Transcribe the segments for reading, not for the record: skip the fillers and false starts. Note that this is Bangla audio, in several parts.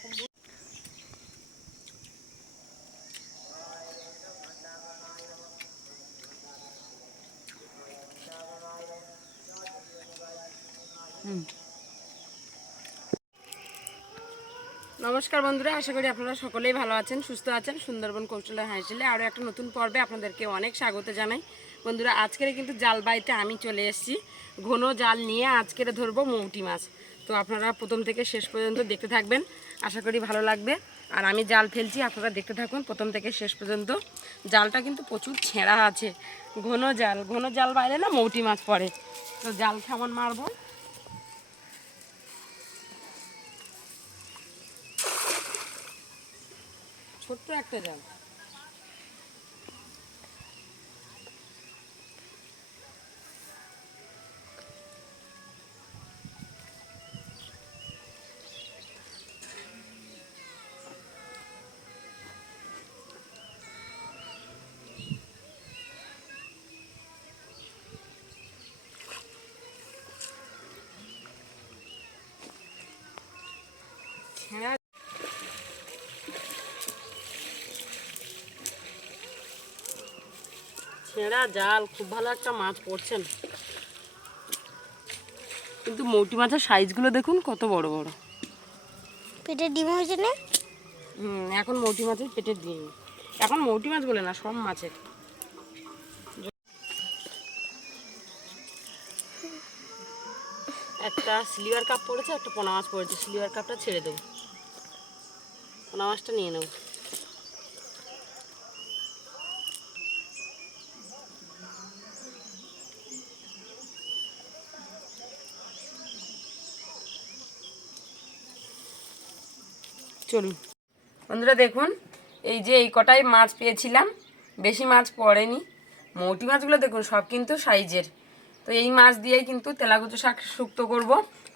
নমস্কার বন্ধুরা, আশা করি আপনারা সকলেই ভালো আছেন, সুস্থ আছেন। সুন্দরবন কৌশলের হাঁসিলে আরও একটা নতুন পর্বে আপনাদেরকে অনেক স্বাগত জানাই। বন্ধুরা, আজকের কিন্তু জাল বাইতে আমি চলে এসেছি। ঘন জাল নিয়ে আজকের ধরবো মৌটি মাছ। তো আপনারা প্রথম থেকে শেষ পর্যন্ত দেখতে থাকবেন, আশা করি ভালো লাগবে। আর আমি জাল ফেলছি, আপনারা দেখতে থাকুন প্রথম থেকে শেষ পর্যন্ত। জালটা কিন্তু প্রচুর ছেঁড়া আছে। ঘন জাল বাইরে না মৌটি মাছ পড়ে। তো জাল কেমন মারবো, ছোট্ট একটা জাল। ছেঁড়া জাল, খুব ভালো একটা মাছ পড়ছেন। কিন্তু মৌটি মাছের সাইজগুলো দেখুন কত বড় বড়। পেটের ডিম হয়েছে না? এখন মৌটি মাছের পেটের ডিম। এখন মৌটি মাছ বলে না, সব মাছের। একটা সিলভার কাপ পড়েছে, একটা পোনা মাছ পড়েছে। সিলভার কাপটা ছেড়ে দেবো, পোনা মাছটা নিয়ে নেব। চলুন বন্ধুরা, দেখুন এই যে এই কটাই মাছ পেয়েছিলাম, বেশি মাছ পড়েনি। মৌটি মাছগুলো দেখুন সব কিন্তু সাইজের। তো এই মাছ দিয়েই কিন্তু তেলাকুচো শাক শুক্তো করব।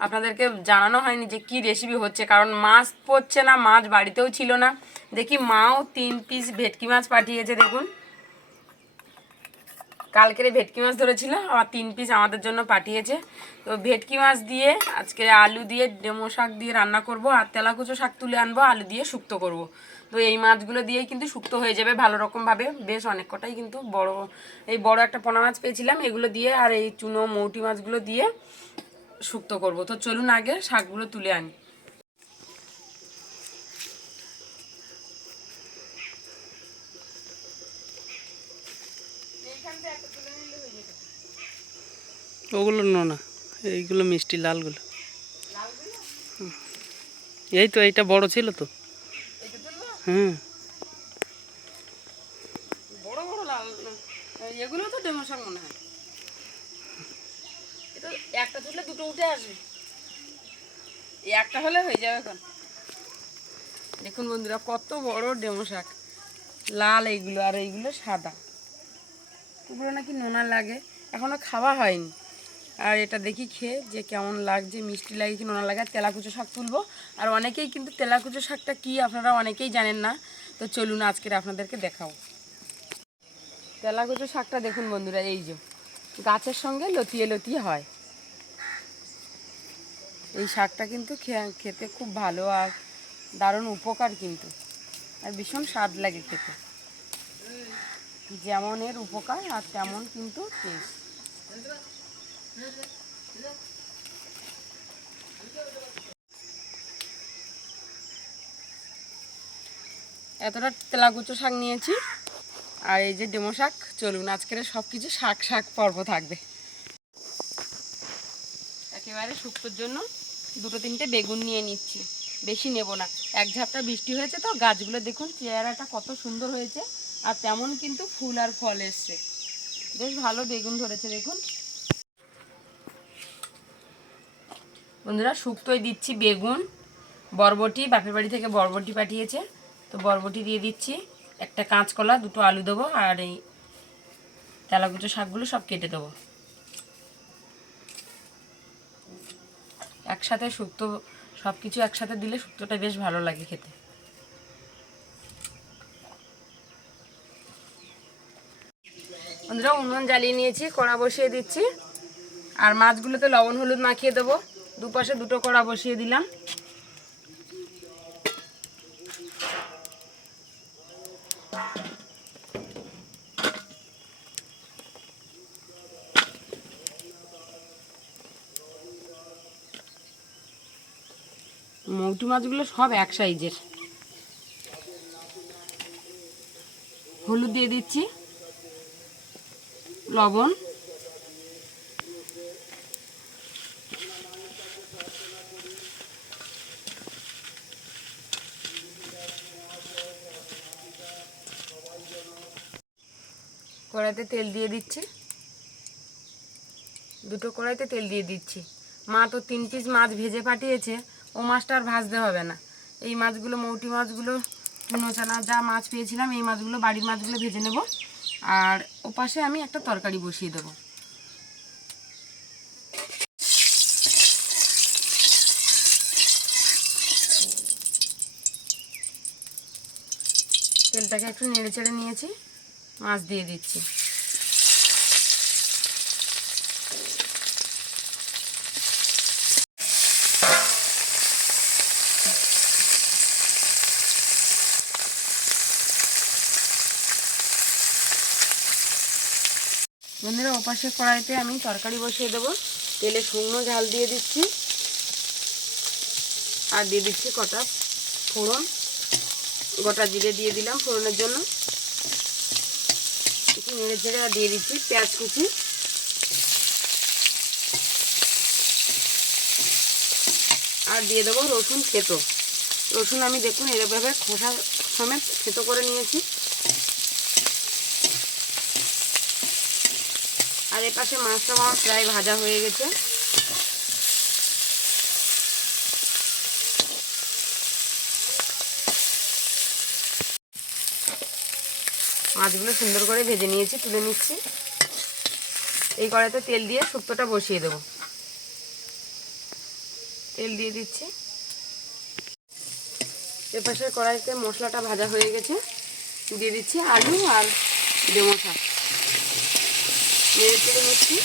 আপনাদেরকে জানানো হয়নি যে কি রেসিপি হচ্ছে, কারণ মাছ পড়ছে না, মাছ বাড়িতেও ছিল না। দেখি মাও 3 পিস ভেটকি মাছ পাঠিয়েছে। দেখুন কালকের ভেটকি মাছ ধরেছিল, আবার 3 পিস আমাদের জন্য পাঠিয়েছে। তো ভেটকি মাছ দিয়ে আজকে আলু দিয়ে ডেমো শাক দিয়ে রান্না করব, আর তেলাকুচো শাক তুলে আনবো, আলু দিয়ে শুক্তো করব। তো এই মাছগুলো দিয়েই কিন্তু শুক্তো হয়ে যাবে ভালো রকমভাবে। বেশ অনেক কটাই কিন্তু বড় একটা পোনা মাছ পেয়েছিলাম, এগুলো দিয়ে আর এই চুনো মৌটি মাছগুলো দিয়ে শুক্তো করব। তো চলুন আগে শাকগুলো তুলে আনি। ওগুলো না, এইগুলো মিষ্টি লালগুলো। এই তো এইটা বড় ছিল তো। হুম, বড় বড় লাল এগুলো তো ডেমো শাক মনে হয়। এটা একটা তুললে দুটো উঠে আসবে, একটা হলে হয়ে যাবে। এখন দেখুন বন্ধুরা কত বড় ডেমো শাক, লাল এইগুলো, আর এইগুলো সাদা। এগুলো নাকি নোনা লাগে, এখনও খাওয়া হয়নি। আর এটা দেখি খেয়ে যে কেমন লাগছে, মিষ্টি লাগে কি নোনা লাগে। তেলাকুচো শাক তুলবো। আর অনেকেই কিন্তু তেলাকুচো শাকটা কি আপনারা অনেকেই জানেন না। তো চলুন আজকের আপনাদেরকে দেখাও। তেলাকুচো শাকটা দেখুন বন্ধুরা, এই যে গাছের সঙ্গে লতিয়ে লতিয়ে হয়। এই শাকটা কিন্তু খেতে খুব ভালো, আর দারুণ উপকার কিন্তু, আর ভীষণ স্বাদ লাগে খেতে। যেমন এর উপকার আর তেমন কিন্তু টেস্ট। এতটা তেলাকুচো শাক নিয়েছি, আর এই যে ডেমো শাক। চলুন আজকের সব কিছু শাক শাক পর্ব থাকবে। একেবারে শুক্তোর জন্য 2-3টে বেগুন নিয়ে নিচ্ছি, বেশি নেব না। এক ঝাপটা বৃষ্টি হয়েছে তো গাছগুলো দেখুন চেহারাটা কত সুন্দর হয়েছে, আর তেমন কিন্তু ফুল আর ফল এসছে। বেশ ভালো বেগুন ধরেছে দেখুন বন্ধুরা। শুক্তোয় দিচ্ছি বেগুন, বরবটি, বাপের বাড়ি থেকে বরবটি পাঠিয়েছে, তো বরবটি দিয়ে দিচ্ছি। একটা কাঁচকলা, 2টো আলু দেবো, আর এই তেলাকুচো শাকগুলো সব কেটে দেবো। একসাথে শুক্তো সব কিছু একসাথে দিলে শুক্তোটা বেশ ভালো লাগে খেতে। বন্ধুরা উনুন জ্বালিয়ে নিয়েছি, কড়া বসিয়ে দিচ্ছি। আর মাছগুলোতে লবণ হলুদ মাখিয়ে দেবো। দুপাশে 2টো কড়া বসিয়ে দিলাম। মৌটি মাছগুলো সব এক সাইজের। হলুদ দিয়ে দিচ্ছি, লবণ, কড়াইতে তেল দিয়ে দিচ্ছি, দুটো কড়াইতে তেল দিয়ে দিচ্ছি। মা তো 3 পিস মাছ ভেজে পাঠিয়েছে, ও মাছটা আর ভাজতে হবে না। এই মাছগুলো, মৌটি মাছগুলো, চুনো চানা যা মাছ পেয়েছিলাম, এই মাছগুলো, বাড়ির মাছগুলো ভেজে নেব। আর ওপাশে আমি একটা তরকারি বসিয়ে দেবো। তেলটাকে একটু নেড়ে চেড়ে নিয়েছি, মাছ দিয়ে দিচ্ছি। বন্ধুরা, ওপাশে কড়াইতে আমি তরকারি বসিয়ে দেবো। তেলে শুকনো ঝাল দিয়ে দিচ্ছি, আর দিয়ে দিচ্ছি কটা ফোড়ন, গোটা জিরে দিয়ে দিলাম ফোড়নের জন্য। একটু নেড়ে ছেড়ে আর দিয়ে দিচ্ছি পেঁয়াজ কুচি, আর দিয়ে দেবো রসুন থেতো। রসুন আমি দেখুন এরভাবে খোসা সমেত থেতো করে নিয়েছি। আর এর পাশে মাছটা আমার প্রায় ভাজা হয়ে গেছে। মাছগুলো সুন্দর করে ভেজে নিয়েছি, তুলে নিচ্ছি। এই কড়াইতে তেল দিয়ে শুক্তোটা বসিয়ে দেব। তেল দিয়ে দিচ্ছি। এপাশের কড়াইতে মশলাটা ভাজা হয়ে গেছে, দিয়ে দিচ্ছি আলু আর ডেমো শাক, নেড়ে চেড়ে নিচ্ছি।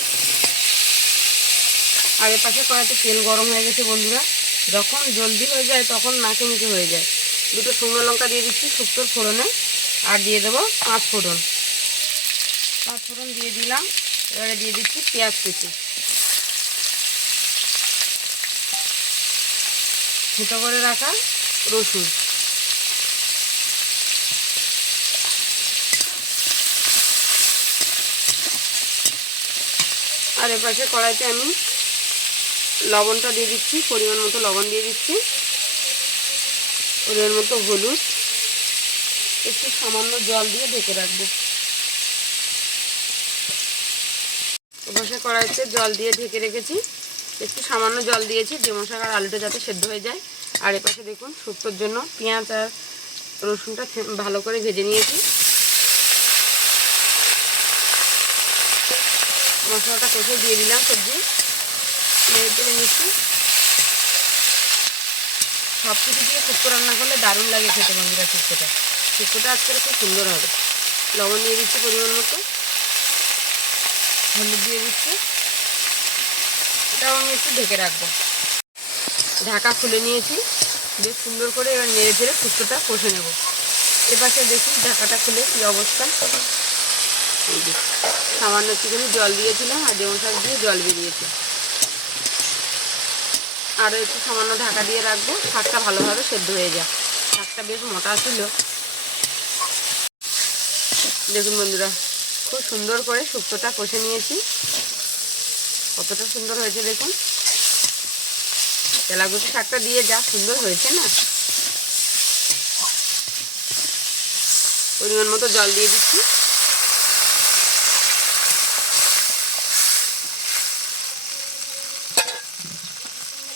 আর এপাশের কড়াইতে তেল গরম হয়ে গেছে বন্ধুরা। যখন জলদি হয়ে যায় তখন নাকে মুখে হয়ে যায়। দুটো শুকনো লঙ্কা দিয়ে দিচ্ছি শুক্তোর ফোড়নে, আর দিয়ে দেবো 5 ফোড়ন। 5 ফোড়ন দিয়ে দিলাম। এবারে দিয়ে দিচ্ছি পেঁয়াজ কুচি, থেতো করে রাখা রসুন, আর এপাশে কড়াইতে আমি লবণটা দিয়ে দিচ্ছি, পরিমাণ মতো লবণ দিয়ে দিচ্ছি, পরিমাণ মতো হলুদ, একটু সামান্য জল দিয়ে ঢেকে রাখবো। এপাশে কড়াইতে জল দিয়ে ঢেকে রেখেছি, একটু সামান্য জল দিয়েছি ডেমো শাক আর আলুটা যাতে সেদ্ধ হয়ে যায়। আর এপাশে দেখুন শুক্তোর জন্য পেঁয়াজ আর রসুনটা ভালো করে ভেজে নিয়েছি। মশলাটা কষে দিয়ে দিলাম, সবজি নেড়ে চেড়ে নিচ্ছি। সব কিছু দিয়ে শুক্তো রান্না করলে দারুণ লাগে খেতে বন্ধুরা। শুক্তোটা আজকে খুব সুন্দর হবে। লবণ দিয়ে দিচ্ছি পরিমাণ মতো, হলুদ দিয়ে দিচ্ছি। এটাও আমি একটু ঢেকে রাখবো। ঢাকা খুলে নিয়েছি, বেশ সুন্দর করে এবার নেড়ে চেড়ে শুক্তোটা কষে নেব। এপাশে দেখি ঢাকাটা খুলে কী অবস্থা। এই যে সামান্য একটুখানি জল দিয়েছিলাম, আর ডেমো শাক দিয়ে জল বেরিয়েছে। আরও একটু সামান্য ঢাকা দিয়ে রাখবো, শাকটা ভালোভাবে সেদ্ধ হয়ে যায়। শাকটা বেশ মোটা ছিল। দেখুন বন্ধুরা, খুব সুন্দর করে শুক্তোটা কষে নিয়েছি। কতটা সুন্দর হয়েছে দেখুন। তেলাকুচি শাকটা দিয়ে যা সুন্দর হয়েছে না। পরিমাণ মতো জল দিয়ে দিচ্ছি।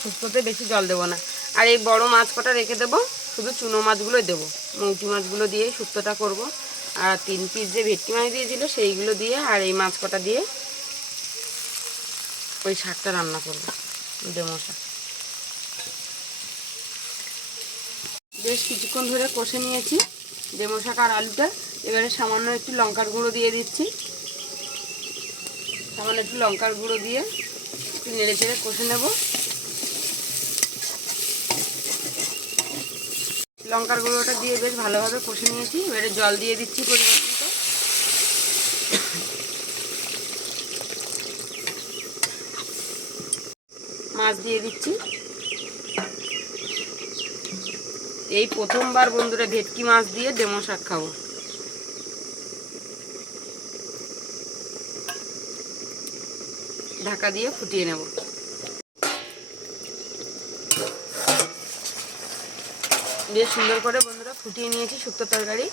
শুক্তোতে বেশি জল দেবো না। আর এই বড় মাছ কটা রেখে দেবো, শুধু চুনো মাছগুলোই দেবো। মৌটি মাছগুলো দিয়ে শুক্তোটা করব। আর 3 পিস যে ভেটকি মাছ দিয়েছিল সেইগুলো দিয়ে, আর এই মাছ কটা দিয়ে ওই শাকটা রান্না করবো, ডেমো শাক। বেশ কিছুক্ষণ ধরে কষে নিয়েছি ডেমো শাক আর আলুটা। এবারে সামান্য একটু লঙ্কার গুঁড়ো দিয়ে দিচ্ছি। সামান্য একটু লঙ্কার গুঁড়ো দিয়ে একটু নেড়ে চেড়ে কষে নেব। লঙ্কার গুঁড়োটা দিয়ে বেশ ভালোভাবে কষে নিয়েছি। এবারে জল দিয়ে দিচ্ছি পরিমাণ মতো। মাছ দিয়ে দিচ্ছি। এই প্রথমবার বন্ধুরা ভেটকি মাছ দিয়ে ডেমো শাক খাবো। ঢাকা দিয়ে ফুটিয়ে নেব। বেশ সুন্দর করে বন্ধুরা ফুটিয়ে নিয়েছি শুক্তো তরকারি।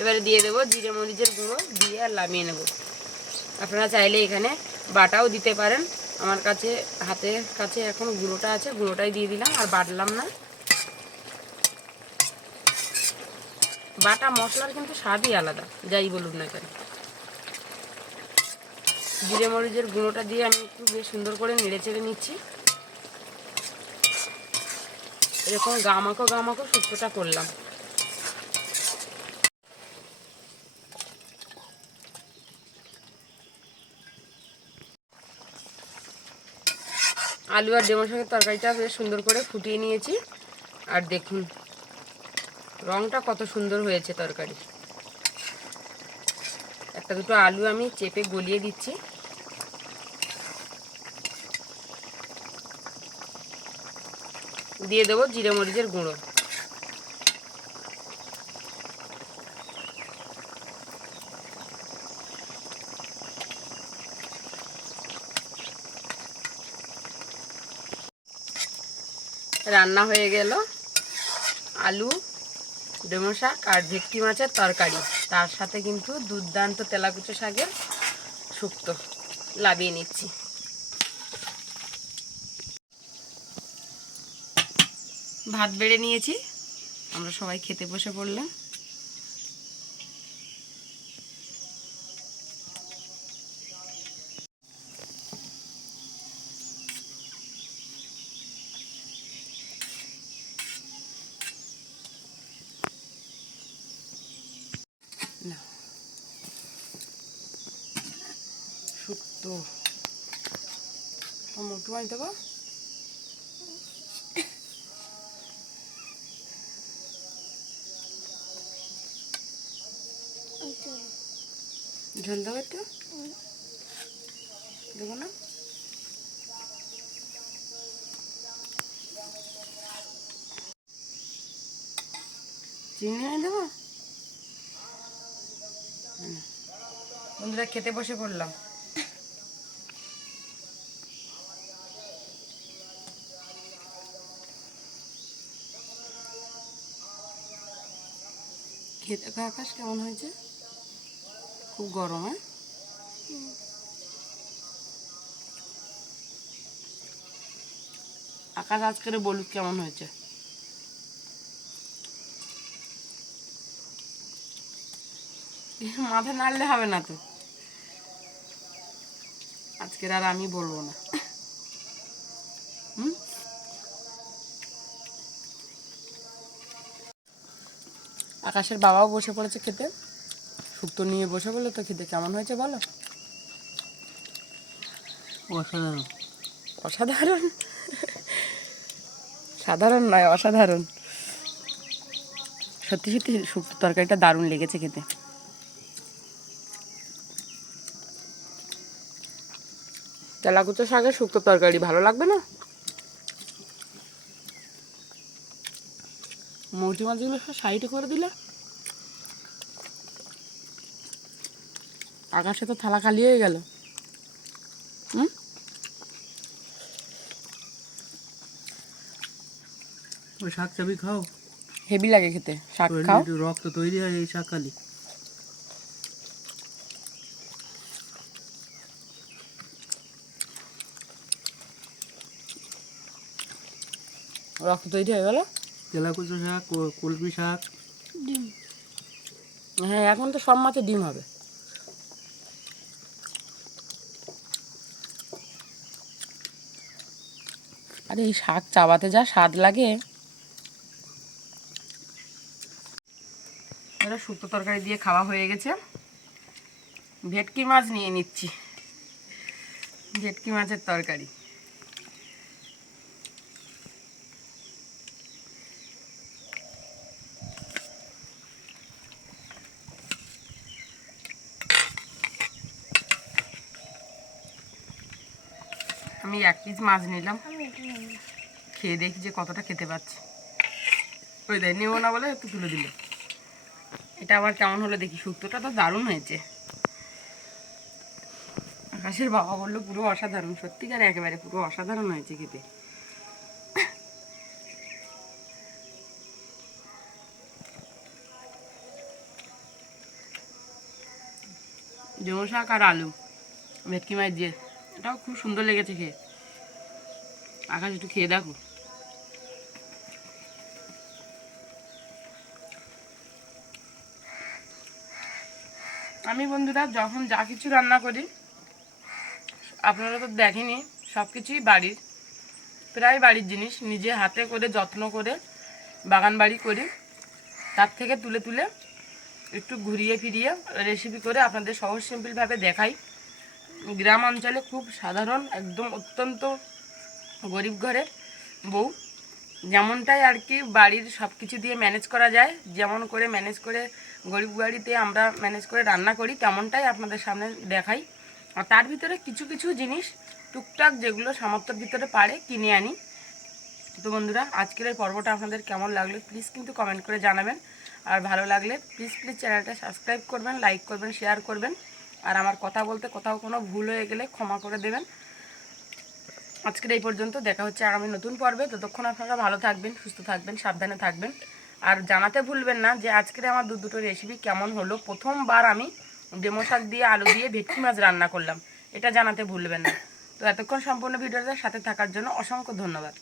এবারে দিয়ে দেবো জিরে মরিচের গুঁড়ো, দিয়ে আর নামিয়ে নেব। আপনারা চাইলে এখানে বাটাও দিতে পারেন। আমার কাছে হাতের কাছে এখন গুঁড়োটা আছে, গুঁড়োটাই দিয়ে দিলাম, আর বাটলাম না। বাটা মশলার কিন্তু স্বাদই আলাদা, যাই বলুন না কেন। জিরে মরিচের গুঁড়োটা দিয়ে আমি একটু বেশ সুন্দর করে নেড়ে চেড়ে নিচ্ছি। এরকম গামাকো গামাকো শুক্তোটা করলাম। আলু আর ডেমো শাকের তরকারিটা বেশ সুন্দর করে ফুটিয়ে নিয়েছি। আর দেখুন রঙটা কত সুন্দর হয়েছে তরকারি। একটা দুটো আলু আমি চেপে গলিয়ে দিচ্ছি। দিয়ে দেবো জিরে মরিচের গুঁড়ো। রান্না হয়ে গেল আলু, ডেমো শাক আর ভেটকি মাছের তরকারি। তার সাথে কিন্তু দুর্দান্ত তেলাকুচো শাকের শুক্তো লাভিয়ে নিচ্ছি। ভাত বেড়ে নিয়েছি, আমরা সবাই খেতে বসে পড়লাম। না শুক্তো মোটু আনতে দেবো। ঝোল দেবো একটু, দেবো না? চিনি এনে দেবো। বন্ধুরা খেতে বসে পড়লাম। খেতে আকাশ কেমন হয়েছে? খুব গরম। হ্যাঁ, আকাশ আজকের বলুক কেমন হয়েছে। মাথা নাড়লে হবে না তো, আজকের আর আমি বলবো না। আকাশের বাবাও বসে পড়েছে খেতে। শুক্তো নিয়ে বসে বলে তো খেতে কেমন হয়েছে বলো? অসাধারণ। অসাধারণ? সাধারণ নয়, অসাধারণ। সত্যি সত্যি শুক্তো তরকারিটা দারুণ লেগেছে খেতে। তেলাকুচো শাকের শুক্তো তরকারি ভালো লাগবে না? মৌটি মাছগুলো সব সাইডে করে দিলে। আকাশে তো থালা খালি হয়ে গেল। ওই শাক চাবি খাও, হেভি লাগে খেতে। শাক খাও। রক্ত তৈরি হয় এই শাক খালি। রক্ত তৈরি হয়ে গেল। তেলাকুচো শাক, কলমি শাক। ডিম। হ্যাঁ, এখন তো সব মাছে ডিম হবে। আরে এই শাক চাবাতে যা স্বাদ লাগে। এটা শুক্তো তরকারি দিয়ে খাওয়া হয়ে গেছে। ভেটকি মাছ নিয়ে নিচ্ছি, ভেটকি মাছের তরকারি। আমি 1 পিস মাছ নিলাম, খেয়ে দেখি যে কতটা খেতে পাচ্ছি। ওই দেয় নেবো না বলে একটু তুলে দিল। এটা আবার কেমন হলো দেখি, শুক্তোটা তো দারুণ হয়েছে। আকাশের বাবা বললো পুরো অসাধারণ, সত্যিকার একেবারে পুরো অসাধারণ হয়েছে খেতে। জমো শাক আর আলু ভেটকি মাছ দিয়ে, এটাও খুব সুন্দর লেগেছে খেয়ে। আকাশ একটু খেয়ে দেখো। আমি বন্ধুরা যখন যা কিছু রান্না করি, আপনারা তো দেখেনি, সব কিছুই বাড়ির, প্রায় বাড়ির জিনিস, নিজে হাতে করে যত্ন করে বাগান বাড়ি করি। তার থেকে তুলে তুলে একটু ঘুরিয়ে ফিরিয়ে রেসিপি করে আপনাদের সহজ সিম্পলভাবে দেখাই। গ্রাম অঞ্চলে খুব সাধারণ, একদম অত্যন্ত গরিব ঘরের বউ, যেমনটাই আর কি বাড়ির সব কিছু দিয়ে ম্যানেজ করা যায়, যেমন করে ম্যানেজ করে গরিব বাড়িতে আমরা ম্যানেজ করে রান্না করি, তেমনটাই আপনাদের সামনে দেখাই। আর তার ভিতরে কিছু কিছু জিনিস টুকটাক যেগুলো সামর্থ্যের ভিতরে পারে কিনে আনি। তো বন্ধুরা আজকের এই পর্বটা আপনাদের কেমন লাগলো প্লিজ কিন্তু কমেন্ট করে জানাবেন। আর ভালো লাগলে প্লিজ চ্যানেলটা সাবস্ক্রাইব করবেন, লাইক করবেন, শেয়ার করবেন। আর আমার কথা বলতে কোথাও কোনো ভুল হয়ে গেলে ক্ষমা করে দেবেন। আজকের এই পর্যন্ত, দেখা হচ্ছে আগামী নতুন পর্বে। ততক্ষণ আপনারা ভালো থাকবেন, সুস্থ থাকবেন, সাবধানে থাকবেন। আর জানাতে ভুলবেন না যে আজকের আমার দুটো রেসিপি কেমন হলো। প্রথমবার আমি ডেমো শাক দিয়ে আলু দিয়ে ভেটকি মাছ রান্না করলাম, এটা জানাতে ভুলবেন না। তো এতক্ষণ সম্পূর্ণ ভিডিওটার সাথে থাকার জন্য অসংখ্য ধন্যবাদ।